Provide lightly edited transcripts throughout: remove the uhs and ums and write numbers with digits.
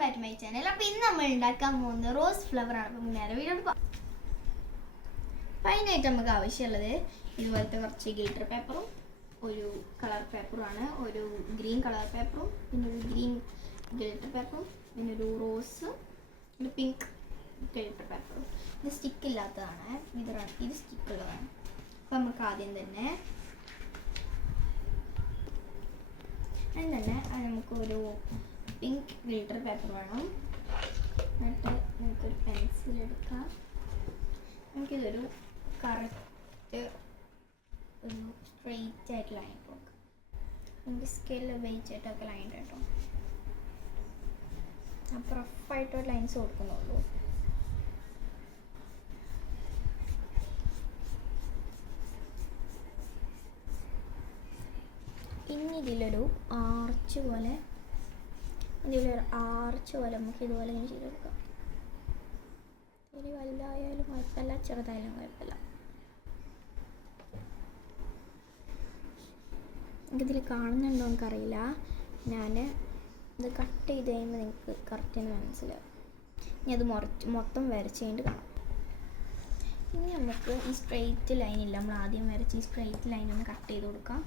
Back to my channel. അപ്പോൾ ഇന്ന് നമ്മൾ ഉണ്ടാക്കാൻ പോകുന്നത് റോസ് ഫ്ലവർ ആണ്. അപ്പോൾ നേരെ വീഡിയോ എടുക്കാം. അപ്പോൾ അതിനായിട്ട് നമുക്ക് ആവശ്യമുള്ളത് ഇതുപോലത്തെ കുറച്ച് ഗിൽറ്റർ പേപ്പറും ഒരു കളർ പേപ്പറുമാണ്. ഒരു ഗ്രീൻ കളർ പേപ്പറും പിന്നെ ഒരു ഗ്രീൻ ഗിൽറ്റർ പേപ്പറും പിന്നെ ഒരു റോസ് ഒരു പിങ്ക് ഗിൽറ്റർ പേപ്പറും. ഇത് സ്റ്റിക്കില്ലാത്തതാണ്, ഇത് സ്റ്റിക്കുള്ളതാണ്. അപ്പോൾ നമുക്ക് ആദ്യം തന്നെ നമുക്കൊരു പിങ്ക് ഗിൽറ്റർ പേപ്പർ വേണം. എന്നിട്ട് നമുക്കൊരു പെൻസിൽ എടുക്കാം. നമുക്കിതൊരു കറക്റ്റ് ഒരു സ്ട്രെയിറ്റ് ആയിട്ട് ലൈൻ കൊടുക്കാം. നമുക്ക് സ്കെയിൽ ഉപയോഗിച്ചിട്ടൊക്കെ ലൈൻ കേട്ടോ. അപ്പോൾ റഫായിട്ടൊരു ലൈൻസ് കൊടുക്കുന്നുള്ളൂ. ഇനി ഇതിലൊരു ആർച്ച് പോലെ നമുക്ക് ഇതുപോലെ ഇങ്ങനെ ചെയ്തെടുക്കാം. ഇനി വലുതായാലും കുഴപ്പമില്ല, ചെറുതായാലും കുഴപ്പമില്ല. എനിക്കിതിൽ കാണുന്നുണ്ടോ എനിക്കറിയില്ല. ഞാൻ ഇത് കട്ട് ചെയ്ത് കഴിയുമ്പോൾ നിങ്ങൾക്ക് കറക്റ്റിന് മനസ്സിലാവും. ഇനി അത് മൊത്തം വരച്ച് കഴിഞ്ഞിട്ട് കാണാം. ഇനി നമുക്ക് ഈ സ്ട്രെയിറ്റ് ലൈനില്ല, നമ്മൾ ആദ്യം വരച്ച് ഈ സ്ട്രെയിറ്റ് ലൈൻ ഒന്ന് കട്ട് ചെയ്ത് കൊടുക്കാം.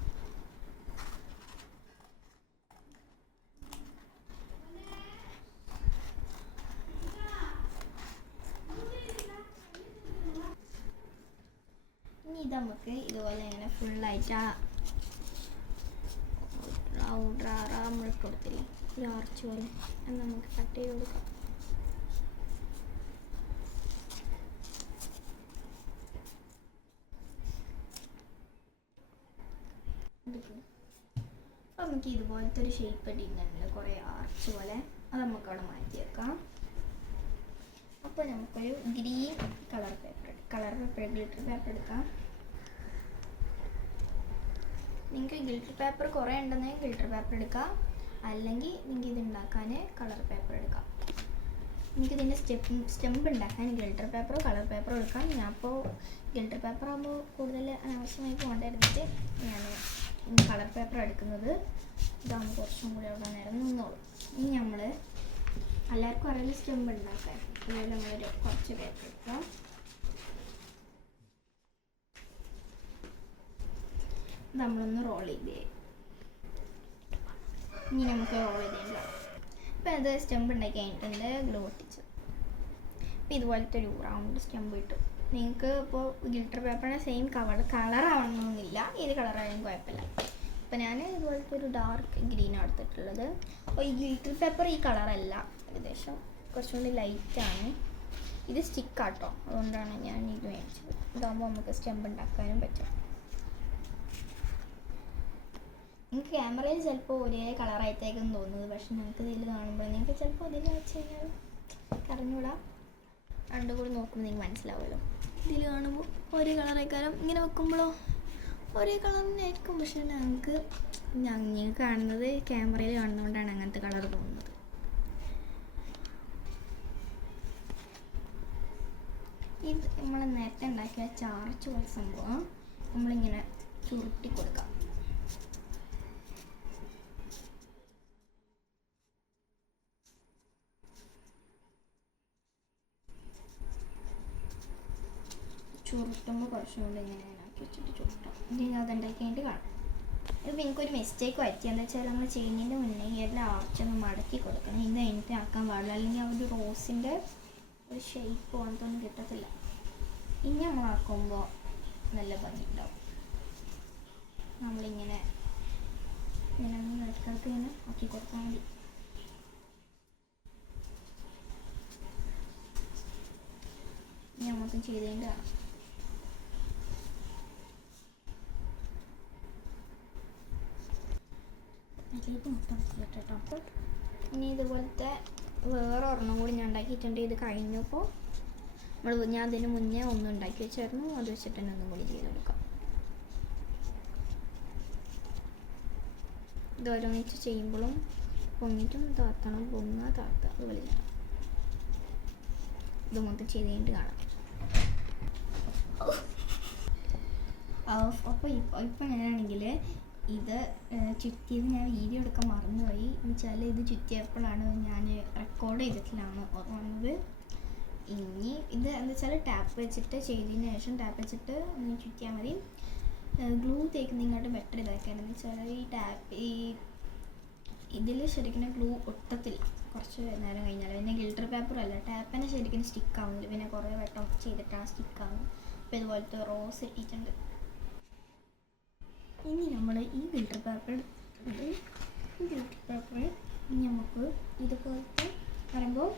ഇത് നമുക്ക് ഇതുപോലെ ഇങ്ങനെ ഫുള്ളായിട്ട് നമ്മളിട്ട് കൊടുത്തില്ലേ ഒരു ആർച്ച് പോലെ, അത് നമുക്ക് കട്ട് ചെയ്ത് കൊടുക്കാം. അപ്പോൾ നമുക്ക് ഇതുപോലത്തെ ഒരു ഷേപ്പ് ഇട്ടിട്ടുണ്ട്, കുറേ ആർച്ച് പോലെ. അത് നമുക്ക് അവിടെ മാറ്റി വെക്കാം. അപ്പോൾ നമുക്കൊരു green colour paper glitter paper എടുക്കാം. നിങ്ങൾക്ക് ഗിൽറ്റർ പേപ്പർ കുറേ ഉണ്ടെങ്കിൽ ഗിൽറ്റർ പേപ്പർ എടുക്കാം, അല്ലെങ്കിൽ നിങ്ങൾക്ക് ഇത് ഉണ്ടാക്കാൻ കളർ പേപ്പർ എടുക്കാം. നിങ്ങൾക്ക് ഇതിൻ്റെ സ്റ്റെമ്പ് ഉണ്ടാക്കാൻ ഗിൽറ്റർ പേപ്പറോ കളർ പേപ്പറോ എടുക്കാം. ഞാൻ അപ്പോൾ ഗിൽറ്റർ പേപ്പർ ആകുമ്പോൾ കൂടുതൽ അനാവശ്യമായി പോകേണ്ടിരുന്നിട്ട് ഞാൻ കളർ പേപ്പർ എടുക്കുന്നത്. ഇതാകുമ്പോൾ കുറച്ചും കൂടി അവിടെ നേരം നിന്നോളൂ. ഇനി നമ്മൾ എല്ലാവർക്കും അറിയുന്ന സ്റ്റെമ്പ് ഉണ്ടാക്കാൻ അതുപോലെ നമ്മളൊരു കുറച്ച് പേപ്പർ എടുക്കാം. നമ്മളൊന്ന് റോൾ ചെയ്ത് ഇനി നമുക്ക് റോൾ ചെയ്തേക്കാം. അപ്പോൾ അത് സ്റ്റെമ്പ് ഉണ്ടാക്കി കഴിഞ്ഞിട്ടുണ്ട്, ഗ്ലൂ ഒട്ടിച്ച്. അപ്പോൾ ഇതുപോലത്തെ ഒരു റൗണ്ട് സ്റ്റെമ്പ് കിട്ടും. നിങ്ങൾക്ക് ഇപ്പോൾ ഗിൽറ്റർ പേപ്പറിൻ്റെ സെയിം കളറാവണമെന്നില്ല, ഏത് കളറായാലും കുഴപ്പമില്ല. അപ്പോൾ ഞാൻ ഇതുപോലത്തെ ഒരു ഡാർക്ക് ഗ്രീനാണ് എടുത്തിട്ടുള്ളത്. അപ്പോൾ ഈ ഗിൽറ്റർ പേപ്പർ ഈ കളറല്ല, ഏകദേശം കുറച്ചും കൂടി ലൈറ്റാണ്. ഇത് സ്റ്റിക്കാട്ടോ, അതുകൊണ്ടാണ് ഞാൻ ഇത് മേടിച്ചത്. ഇതാകുമ്പോൾ നമുക്ക് സ്റ്റെമ്പ് ഉണ്ടാക്കാനും പറ്റും. നിങ്ങൾക്ക് ക്യാമറയിൽ ചിലപ്പോൾ ഒരേ കളറായിട്ടേക്കും തോന്നുന്നത്, പക്ഷെ നിങ്ങൾക്ക് ഇതിൽ കാണുമ്പോൾ നിങ്ങൾക്ക് ചിലപ്പോൾ ഇതിൽ വെച്ച് കഴിഞ്ഞാൽ കറഞ്ഞൂടാ. രണ്ടും കൂടി നോക്കുമ്പോൾ നിങ്ങൾക്ക് മനസ്സിലാവുമല്ലോ. ഇതിൽ കാണുമ്പോൾ ഒരേ കളറായിക്കാരം, ഇങ്ങനെ വെക്കുമ്പോഴോ ഒരേ കളർ തന്നെ ആയിരിക്കും. പക്ഷെ ഞങ്ങൾക്ക് കാണുന്നത് ക്യാമറയിൽ കാണുന്നതുകൊണ്ടാണ് അങ്ങനത്തെ കളർ തോന്നുന്നത്. ഇത് നമ്മൾ നേരത്തെ ഉണ്ടാക്കിയ ചാർച്ച് പോലെ സംഭവം നമ്മളിങ്ങനെ ചുരുട്ടി കൊടുക്കാം. ചുരുട്ടുമ്പോൾ കുറച്ചും കൂടി ഇങ്ങനെ ആക്കി വെച്ചിട്ട് ചുരുട്ടാം. ഇനി അതുണ്ടാക്കി കഴിഞ്ഞിട്ട് കാണാം. ഇപ്പോൾ എനിക്കൊരു മിസ്റ്റേക്ക് പറ്റിയെന്ന് വെച്ചാൽ നമ്മൾ ചെയ്യുന്നതിൻ്റെ മുന്നേ എല്ലാ ആർച്ചൊന്ന് മടക്കി കൊടുക്കണം. ഇത് കഴിഞ്ഞിട്ട് ആക്കാൻ പാടില്ല, അല്ലെങ്കിൽ ആ ഒരു റോസിൻ്റെ ഒരു ഷേപ്പ് പോലത്തൊന്നും കിട്ടത്തില്ല. ഇനി നമ്മളാക്കുമ്പോൾ നല്ല ഭംഗി ഉണ്ടാവും. നമ്മളിങ്ങനെ ഇടയ്ക്കിടയ്ക്ക് ഇങ്ങനെ ആക്കി കൊടുത്താൽ മതി. ഇനി നമുക്ക് ചെയ്തതിൻ്റെ കാണാം. കേട്ടോ. അപ്പോൾ ഇനി ഇതുപോലത്തെ വേറെ ഒരെണ്ണം കൂടി ഞാൻ ഉണ്ടാക്കിയിട്ടുണ്ട്. ഇത് കഴിഞ്ഞപ്പോൾ ഞാൻ അതിന് മുന്നേ ഒന്നും ഉണ്ടാക്കി വെച്ചായിരുന്നു, അത് വെച്ചിട്ട് തന്നെ ഒന്നും കൂടി ചെയ്തെടുക്കാം. ഇത് ഓരോന്നിച്ച് ചെയ്യുമ്പോഴും പൊങ്ങിയിട്ടും താത്തണം, പൊങ്ങുക താത്ത, അതുപോലെ ചെയ്യണം. ഇത് മൊത്തം ചെയ്ത് കഴിഞ്ഞിട്ട് കാണാം. അപ്പോൾ ഇപ്പം ഞാനാണെങ്കിൽ ഇത് ചുറ്റിയത് ഞാൻ വീഡിയോ എടുക്കാൻ മറന്നുപോയി. എന്നുവെച്ചാൽ ഇത് ചുറ്റിയപ്പോഴാണ് ഞാൻ റെക്കോർഡ് ഡൗൺലോഡ് ചെയ്തിട്ടില്ലാണ് വന്നത്. ഇനി ഇത് എന്താ വെച്ചാൽ ടാപ്പ് വെച്ചിട്ട് ചെയ്തതിന് ശേഷം ടാപ്പ് വെച്ചിട്ട് ഒന്ന് ചുറ്റിയാൽ മതി. ഗ്ലൂ തേക്കുന്നതിങ്ങോട്ട് ബെറ്റർ ഇതാക്കാനെന്ന് വെച്ചാൽ ഈ ഇതിൽ ശരിക്കും ഗ്ലൂ ഒട്ടത്തില്ല കുറച്ച് നേരം കഴിഞ്ഞാൽ. പിന്നെ ഗിൽട്ടർ പേപ്പറല്ല, ടാപ്പിനെ ശരിക്കും സ്റ്റിക്കാവുന്നില്ല. പിന്നെ കുറേ വട്ടം ചെയ്തിട്ടാണ് സ്റ്റിക്കാവുന്നത്. അപ്പോൾ ഇതുപോലത്തെ റോസ് ഇട്ടിട്ടുണ്ട്. ഇനി നമ്മൾ ഈ ഗിൽട്ടർ പേപ്പർ നമുക്ക് ഇതുപോലത്തെ പറയുമ്പോൾ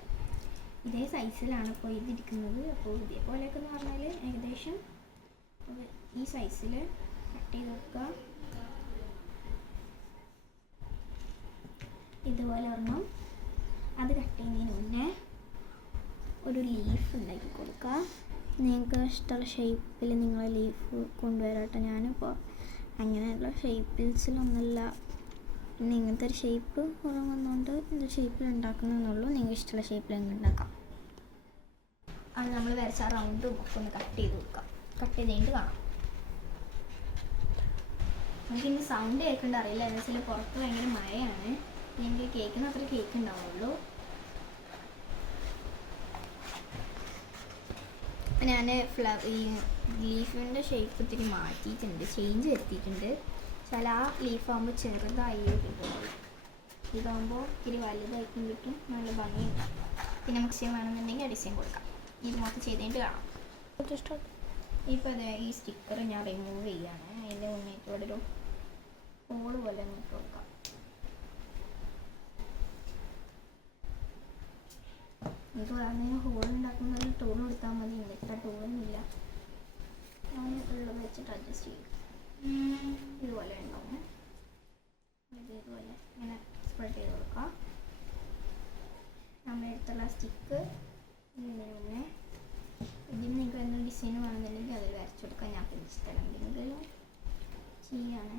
ഇതേ സൈസിലാണ് ഇപ്പോൾ ഇതിരിക്കുന്നത്. അപ്പോൾ ഇതേപോലെയൊക്കെ എന്ന് പറഞ്ഞാൽ ഏകദേശം ഈ സൈസിൽ കട്ട് ചെയ്ത് വെക്കുക. ഇതുപോലെ ഒരെണ്ണം അത് കട്ട് ചെയ്യുന്നതിന് മുന്നേ ഒരു ലീഫ് ഉണ്ടാക്കി കൊടുക്കുക. നിങ്ങൾക്ക് ഇഷ്ടമുള്ള ഷേപ്പിൽ നിങ്ങൾ ലീഫ് കൊണ്ടുവരാട്ടെ. ഞാനിപ്പോൾ അങ്ങനെയുള്ള ഷേപ്പിൽസിലൊന്നുമല്ല, പിന്നെ ഇങ്ങനത്തെ ഒരു ഷേപ്പ് കുറവെന്നുകൊണ്ട് ഇത് ഷേപ്പിൽ ഉണ്ടാക്കുന്നതെന്നുള്ളൂ. നിങ്ങൾക്ക് ഇഷ്ടമുള്ള ഷേപ്പിൽ അങ്ങ് ഉണ്ടാക്കാം. അത് നമ്മൾ വരച്ച ആ റൗണ്ടും ഒക്കെ ഒന്ന് കട്ട് ചെയ്ത് കൊടുക്കാം. കട്ട് ചെയ്ത് കാണാം. നമുക്കിനി സൗണ്ട് കേൾക്കേണ്ട അറിയില്ല, എന്ന് വെച്ചാൽ പുറത്ത് ഭയങ്കര മഴയാണ്. എനിക്ക് കേൾക്കുന്ന അത്ര കേക്ക് ഉണ്ടാവുള്ളൂ. ഞാൻ ഈ ലീഫിൻ്റെ ഷേപ്പ് ഇത്തിരി മാറ്റിയിട്ടുണ്ട്, ചേഞ്ച് വരുത്തിയിട്ടുണ്ട്. ചില ആ ലീഫാകുമ്പോൾ ചെറുതായി കിട്ടും, ഇതാകുമ്പോൾ ഇത്തിരി വലുതായിട്ടും കിട്ടും, നല്ല ഭംഗിയുണ്ടാകും. പിന്നെ മിക്സിയും വേണമെന്നുണ്ടെങ്കിൽ ഡിസൈൻ കൊടുക്കാം. ഇത് മൊത്തം ചെയ്തിട്ട് കാണാം. ഇപ്പോൾ അതെ ഈ സ്റ്റിക്കർ ഞാൻ റിമൂവ് ചെയ്യാണ്. അതിൻ്റെ മുന്നേറ്റ് ഇവിടെ ഒരു ഹോൾ പോലെ ഇട്ട് കൊടുക്കാം. ഇത് പറഞ്ഞാൽ ഹോൾ ഉണ്ടാക്കുന്ന ഒരു ടൂൾ എടുത്താൽ മതി. ഇത്ര ടൂളൊന്നുമില്ല, ഞാൻ ഉള്ളത് വെച്ചിട്ട് അഡ്ജസ്റ്റ് ചെയ്യും. ഇതുപോലെ ഉണ്ടാവും. ഇതുപോലെ ഇങ്ങനെ സ്പ്രെഡ് ചെയ്ത് കൊടുക്കാം. നമ്മുടെ അടുത്തുള്ള സ്റ്റിക്ക് ഇതിന് മുന്നേ ഇതിന് നിങ്ങൾക്ക് എന്തെങ്കിലും ഡിസൈൻ വേണമെന്നുണ്ടെങ്കിൽ അതിൽ വരച്ചു കൊടുക്കാം. ഞാൻ പിടിച്ചിട്ടല്ല എന്തെങ്കിലും ചെയ്യാണ്.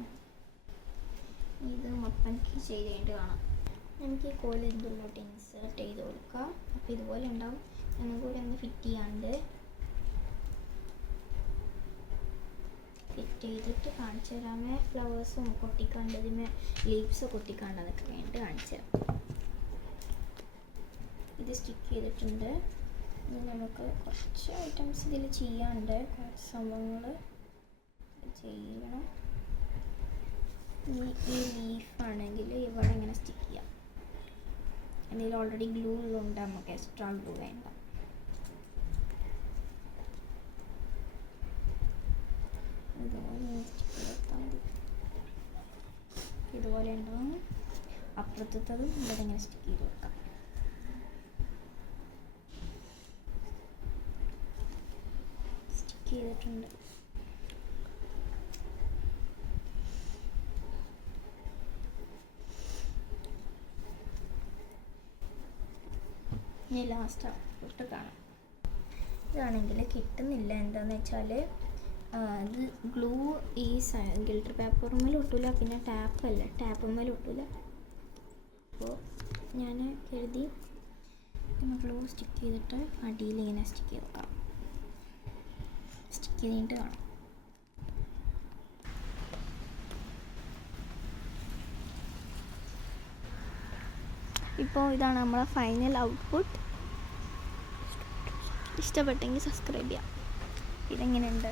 ഇത് മൊത്തം ചെയ്ത് കഴിഞ്ഞിട്ട് കാണാം. നമുക്ക് ഈ കോല് ഇതിലോട്ട് ഇൻസേർട്ട് ചെയ്ത് കൊടുക്കാം. അപ്പോൾ ഇതുപോലെ ഉണ്ടാവും. ഒന്നും കൂടി ഒന്ന് ഫിറ്റ് ചെയ്തിട്ട് കാണിച്ചു തരാമേ. ഫ്ലവേഴ്സും കൊട്ടിക്കാണ്ടതിന് ലീവ്സ് കൊട്ടിക്കാണ്ട് അതൊക്കെ കഴിഞ്ഞിട്ട് കാണിച്ചു തരാം. ഇത് സ്റ്റിക്ക് ചെയ്തിട്ടുണ്ട്. ഇനി നമുക്ക് കുറച്ച് ഐറ്റംസ് ഇതിൽ ചെയ്യാനുണ്ട്, കുറച്ച് സംഭവങ്ങൾ ചെയ്യണം. ഈ ലീഫാണെങ്കിൽ ഇവിടെ ഇങ്ങനെ സ്റ്റിക്ക് ചെയ്യാം. എന്തെങ്കിലും ഓൾറെഡി ഗ്ലൂ ഉള്ളതുകൊണ്ട് നമുക്ക് എക്സ്ട്രാ ഗ്ലൂ വേണ്ട. ഇതുപോലെ ഉണ്ടാവും. അപ്പുറത്തതും ഇവിടെ ഇങ്ങനെ സ്റ്റിക്ക് ചെയ്ത് കൊടുക്കാം. സ്റ്റിക്ക് ചെയ്തിട്ടുണ്ട്. ഇനി ലാസ്റ്റ് തൊട്ട് കാണാം. ഇതാണെങ്കിൽ കിട്ടുന്നില്ല. എന്താണെന്ന് വെച്ചാൽ ഇത് ഗ്ലൂ ഈ ഗിൽട്ടർ പേപ്പറുമ്മേൽ ഒട്ടില്ല, പിന്നെ ടാപ്പുമ്മേൽ ഒട്ടില്ല. അപ്പോൾ ഞാൻ കരുതി ഗ്ലൂ സ്റ്റിക്ക് ചെയ്തിട്ട് അടിയിൽ ഇങ്ങനെ സ്റ്റിക്ക് ചെയ്ത് വെക്കാം. സ്റ്റിക്ക് ചെയ്തിട്ട് കാണാം. ഇപ്പോൾ ഇതാണ് നമ്മളെ ഫൈനൽ ഔട്ട്പുട്ട്. ഇഷ്ടപ്പെട്ടെങ്കിൽ സബ്സ്ക്രൈബ് ചെയ്യാം. ഇതെങ്ങനെയുണ്ട്?